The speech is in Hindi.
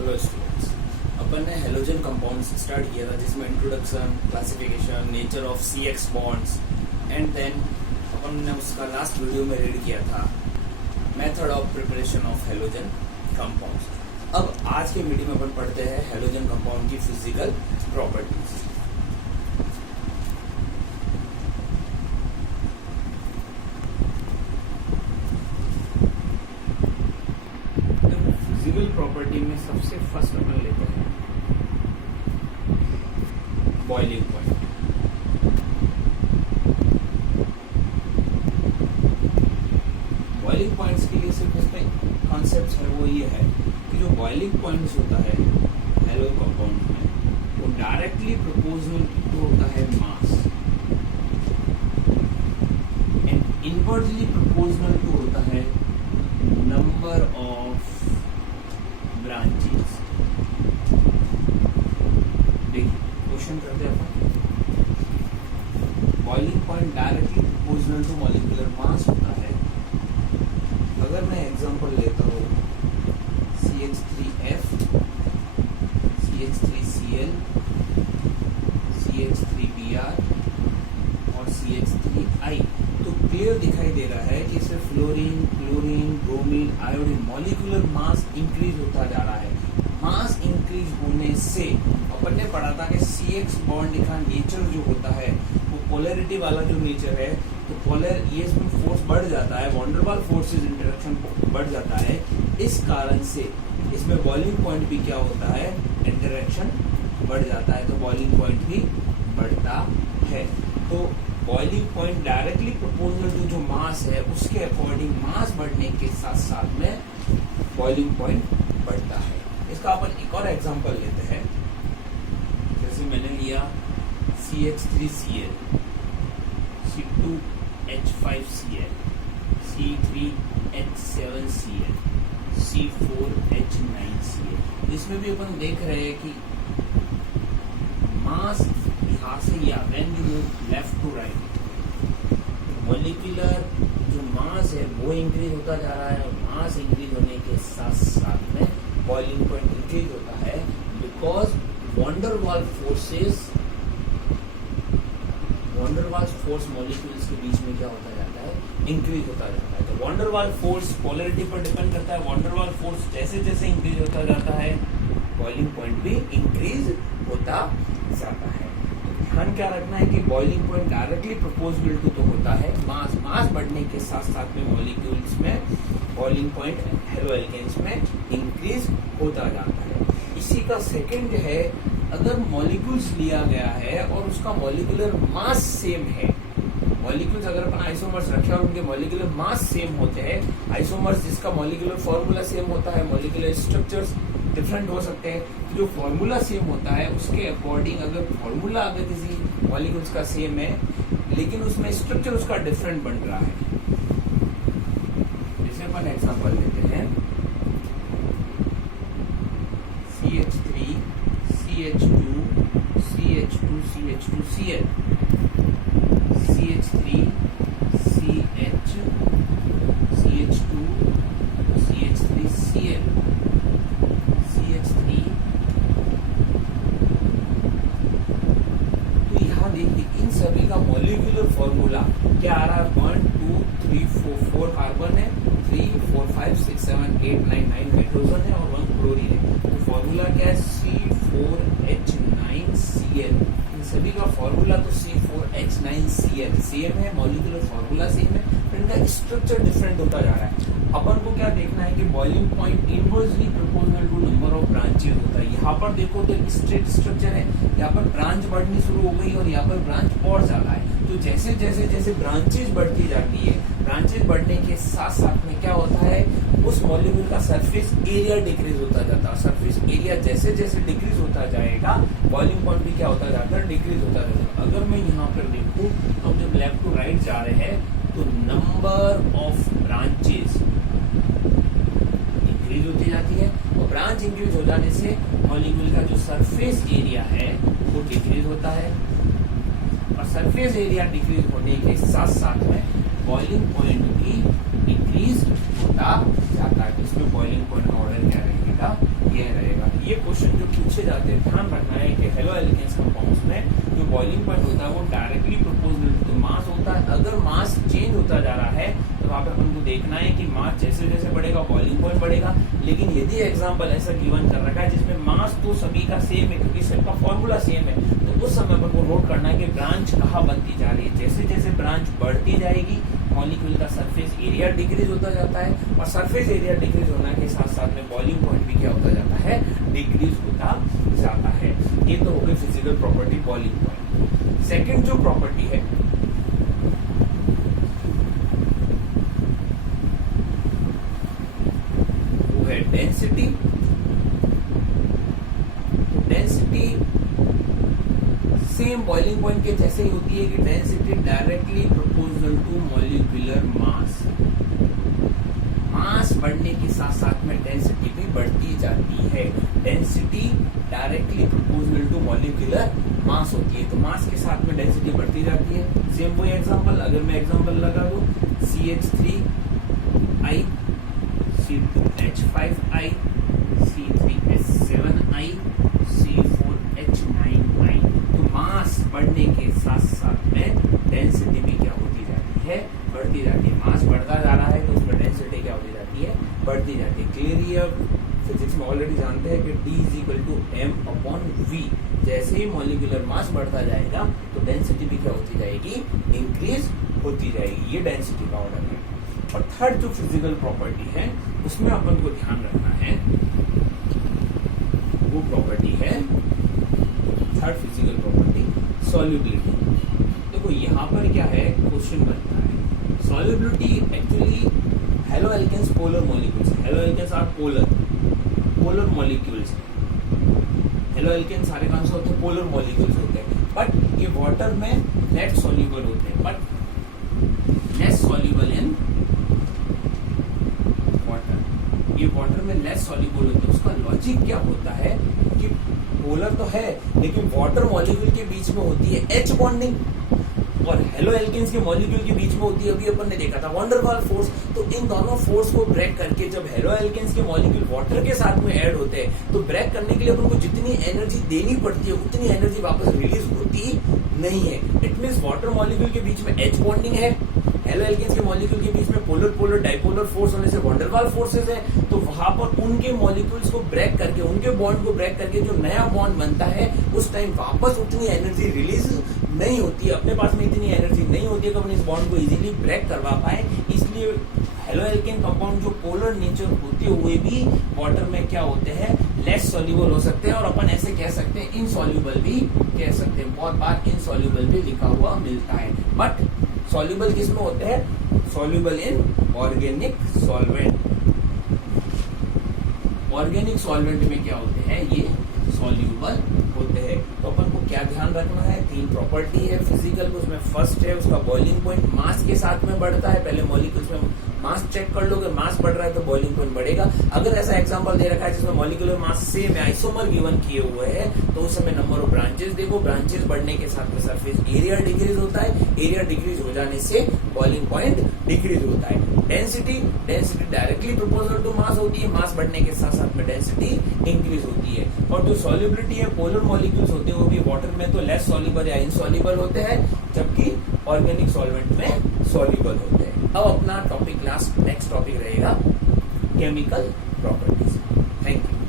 हेलो स्टूडेंट्स, अपन ने हेलोजन कंपाउंड्स स्टार्ट किया था जिसमें introduction, classification, nature of CX bonds and then अपन ने उसका लास्ट वीडियो में रीड किया था method of preparation of halogen compounds. अब आज के वीडियो में अपन पढ़ते हैं हेलोजन कंपाउंड की फिजिकल प्रॉपर्टीज। फिजिकल प्रॉपर्टी में सबसे फर्स्ट अपन लेते हैं बॉइलिंग पॉइंट। बॉइलिंग पॉइंट्स के लिए सिर्फ इसमें कॉन्सेप्ट है वो ये है कि जो बॉइलिंग पॉइंट्स होता है हेलो कंपाउंड में वो डायरेक्टली प्रोपोर्शनल टू होता है mass and inversely proportional to होता है नंबर ऑफ ब्रांचेस। देखिए क्वेश्चन करते हैं अपन, boiling point directly proportional to molecular mass होता है। अगर मैं एग्जांपल लेता हूँ CH3F, CH3Cl, CH3Br और CH3I, तो क्लियर दिखाई दे रहा है कि इसमें fluorine, chlorine, bromine, iodine molecular mass increase होता जा रहा है। मास इंक्रीज होने से अपन ने पढ़ा था कि CX बॉन्ड का नेचर जो होता है वो पोलैरिटी वाला जो नेचर है, तो पोलर ये इसमें फोर्स बढ़ जाता है, वॉन्डरवाल फोर्सेस इंटरेक्शन बढ़ जाता है। इस कारण से इसमें बॉइलिंग पॉइंट भी क्या होता है, इंटरेक्शन बढ़ जाता है, तो बॉइलिंग पॉइंट भी बढ़ता है। तो boiling point directly proportional to जो मास है उसके अकॉर्डिंग मास बढ़ने के साथ साथ में बॉइलिंग पॉइंट बढ़ता है। इसका अपन एक और एग्जांपल लेते हैं, जैसे मैंने लिया CH3Cl, C2H5Cl, C3H7Cl, C4H9Cl। इसमें भी अपन देख रहे हैं कि मास यहाँ से या when you move left to right molecular जो मास है वो इंक्रीज होता जा रहा है। मास इंक्रीज होने के साथ साथ में बॉइलिंग पॉइंट इंक्रीज होता है बिकॉज वॉन्डरवाल फोर्स मॉलिक्यूल्स के बीच में क्या होता जाता है, इंक्रीज होता जाता है। तो वॉन्डरवाल फोर्स पोलैरिटी पर डिपेंड करता है। वॉन्डरवाल फोर्स जैसे जैसे इंक्रीज होता जाता है बॉइलिंग पॉइंट भी इंक्रीज होता जाता है। ध्यान क्या रखना है कि boiling point directly proportional to तो होता है मास बढ़ने के साथ साथ में मॉलिक्यूल्स में बॉइलिंग पॉइंट हेलो एल्केन्स में इंक्रीज होता जाता है। इसी का सेकंड है, अगर मॉलिक्यूल्स लिया गया है और उसका मॉलिक्यूलर मास सेम है, मॉलिक्यूल्स अगर अपन आइसोमर्स रखे और उनके मॉलिक्यूलर मास सेम होते हैं, आइसोमर्स जिसका मॉलिक्यूलर फॉर्मूला सेम होता है, मॉलिक्यूलर स्ट्रक्चर्स डिफरेंट हो सकते हैं, जो फॉर्मूला सेम होता है उसके अकॉर्डिंग अगर फॉर्मूला अगर किसी मॉलिक्यूल्स का सेम है लेकिन उसमें स्ट्रक्चर उसका डिफरेंट बन रहा है। जैसे अपन एग्जांपल लेते हैं CH3 CH2 CH2 CH2Cl, CH3 CH CH2 CH3Cl, CH3। तो यहाँ देखिए इन सभी का मॉलिक्यूलर फॉर्मूला क्या आ रहा है, 1 2 3 4 कार्बन है, 3 4 5 6 7 8 9 9 नाइट्रोजन है और 1 क्लोरीन है। तो फॉर्मूला क्या है, C4H9Cl। इन सभी का फॉर्मूला तो C4H9Cl सेम है, मॉलिक्यूलर फॉर्मूला सेम है, इनका स्ट्रक्चर डिफरेंट होता जा रहा है। अपन को क्या देखना है कि boiling point inversely proportional to number of branches होता है। यहाँ पर देखो तो स्ट्रेट स्ट्रक्चर है, यहाँ पर ब्रांच बढ़नी शुरू हो गई और यहाँ पर ब्रांच और ज्यादा है। तो जैसे जैसे जैसे ब्रांचेस बढ़ती जाती है, ब्रांचेस बढ़ने के साथ साथ में क्या होता है, उस मॉलिक्यूल का सरफेस एरिया डिक्रीज होता जाता है। सरफेस एरिया जैसे जैसे डिक्रीज होता जाएगा बॉइलिंग पॉइंट भी क्या होता जाता है, डिक्रीज होता जाता है। अगर मैं यहाँ पर देखूँ, हम जब लेफ्ट टू राइट जा रहे हैं तो नंबर ऑफ ब्रांचेस इंक्रीज होती जाती है और ब्रांच इंक्रीज हो जाने से मॉलिक्यूल का जो सरफेस एरिया है वो डिक्रीज होता है और सरफेस एरिया डिक्रीज होने के साथ साथ में बॉइलिंग पॉइंट भी इंक्रीज होता जाता है। इसमें बॉइलिंग पॉइंट का ऑर्डर क्या रहेगा, यह रहेगा। ये क्वेश्चन जो पूछे जाते हैं ध्यान रखना है कि हेलो एल्केन्स कंपाउंड्स में जो बॉइलिंग पॉइंट होता है वो डायरेक्टली प्रोपोर्शनल टू मास होता है। अगर मास चेंज होता जा रहा है तो वहाँ पे हमको देखना है कि मास जैसे जैसे बढ़ेगा बॉइलिंग पॉइंट बढ़ेगा। लेकिन यदि एग्जाम्पल ऐसा गिवन कर रखा है जिसमें मास तो सभी का सेम है क्योंकि सबका फॉर्मूला सेम है, तो उस समय पर को नोट करना है कि ब्रांच कहाँ बनती जा रही है। जैसे जैसे ब्रांच बढ़ती जाएगी मॉलिक्यूल का सरफेस एरिया डिक्रीज होता जाता है और सरफेस एरिया डिक्रीज होने के साथ साथ में बॉइलिंग पॉइंट भी क्या होता जाता है, डिक्रीज होता जाता है। ये तो हो गई physical property boiling point. Second जो प्रॉपर्टी है वो है density. Density same boiling point के जैसे ही होती है कि density directly proportional to molecular mass. Mass बढ़ने के साथ साथ में डेंसिटी भी बढ़ती जाती है। Density directly proportional to molecular mass होती है, तो मास के साथ में डेंसिटी बढ़ती जाती है। सेम वही एग्जांपल, अगर मैं एग्जांपल लगा दूं CH3I C2H5I C3H7I C4H9I। तो मास बढ़ने के साथ साथ में डेंसिटी भी क्या होती जाती है, बढ़ती जाती है। मास बढ़ता जा रहा है तो उसमें डेंसिटी क्या होती जाती है, बढ़ती जाती है। क्लियर? फिजिक्स में ऑलरेडी जानते हैं कि D = m/v। जैसे ही मॉलिक्यूलर मास बढ़ता जाएगा तो डेंसिटी भी क्या होती जाएगी, इंक्रीज होती जाएगी। ये डेंसिटी का ऑर्डर है। और थर्ड जो फिजिकल प्रॉपर्टी है उसमें अपन को ध्यान रखना है, वो प्रॉपर्टी है थर्ड फिजिकल प्रॉपर्टी सॉल्युबिलिटी। देखो यहाँ पर क्या है, क्वेश्चन बनता है solubility actually haloalkanes polar molecules. Haloalkanes are polar molecules. Haloalkane सारे कौन से होते हैं, पोलर मॉलिक्यूल्स होते हैं। बट ये वाटर में नेट सॉल्युबल होते हैं, but less soluble in water. ये वाटर में लेस सॉल्युबल होते हैं। उसका लॉजिक क्या होता है कि पोलर तो है लेकिन वाटर मॉलिक्यूल के बीच में होती है H बॉन्डिंग और हेलो एल्केन्स के मॉलिक्यूल के बीच में होती है, अभी अपन ने देखा था, वंडर वाल फोर्स। तो इन दोनों फोर्स को ब्रेक करके जब हेलो एल्केन्स के मॉलिक्यूल वाटर के साथ में ऐड होते हैं तो ब्रेक करने के लिए अपन को जितनी एनर्जी देनी पड़ती है उतनी एनर्जी वापस रिलीज होती नहीं है। इट मींस वाटर मॉलिक्यूल के बीच में H बॉन्डिंग है, हेलो एल्केन्स के मॉलिक्यूल के बीच में पोलर पोलर डाइपोलर फोर्स होने से वंडर वाल फोर्सेस है। तो वहां पर उनके मॉलिक्यूल्स को ब्रेक करके, उनके बॉन्ड को ब्रेक करके जो नया बॉन्ड बनता है उस टाइम वापस उतनी एनर्जी रिलीज नहीं होती है। अपने पास में इतनी एनर्जी नहीं होती है कि अपन इस बॉन्ड को इजीली ब्रेक करवा पाए। इसलिए हेलो एल्केन कंपाउंड जो पोलर नेचर होते हुए भी वाटर में क्या होते हैं, लेस सॉल्युबल हो सकते हैं और अपन ऐसे कह सकते हैं इनसॉल्युबल भी कह सकते हैं। बहुत बार इनसॉल्युबल भी लिखा हुआ मिलता है। बट सॉल्युबल किस में होते हैं, soluble in organic solvent. Organic solvent में क्या होते हैं, ये सॉल्युबल होते हैं। तो अपन को क्या ध्यान रखना है, तीन प्रॉपर्टी है फिजिकल, उसमें फर्स्ट है उसका बॉइलिंग पॉइंट मास के साथ में बढ़ता है। पहले मॉलिक्यूल्स में मास चेक कर लो, अगर मास बढ़ रहा है तो बॉइलिंग पॉइंट बढ़ेगा। अगर ऐसा एग्जांपल दे रखा है जिसमें मॉलिक्यूलर मास सेम है, आइसोमर गिवन किए हुए हैं, तो उस समय नंबर ऑफ ब्रांचेस देखो। ब्रांचेस बढ़ने के साथ में सरफेस एरिया डिक्रीज होता है, एरिया डिक्रीज हो जाने से बॉइलिंग पॉइंट डिक्रीज होता है। Density directly proportional to mass होती है, मास बढ़ने के साथ साथ में डेंसिटी इंक्रीज होती है। और जो सॉल्युबिलिटी है, पोलर मॉलिक्यूल्स होते हैं वो भी वाटर में तो लेस सॉल्युबल या इनसॉल्युबल होते हैं, जबकि ऑर्गेनिक सॉल्वेंट में सॉल्युबल होते हैं। अब अपना टॉपिक नेक्स्ट टॉपिक रहेगा केमिकल प्रॉपर्टीज। Thank you.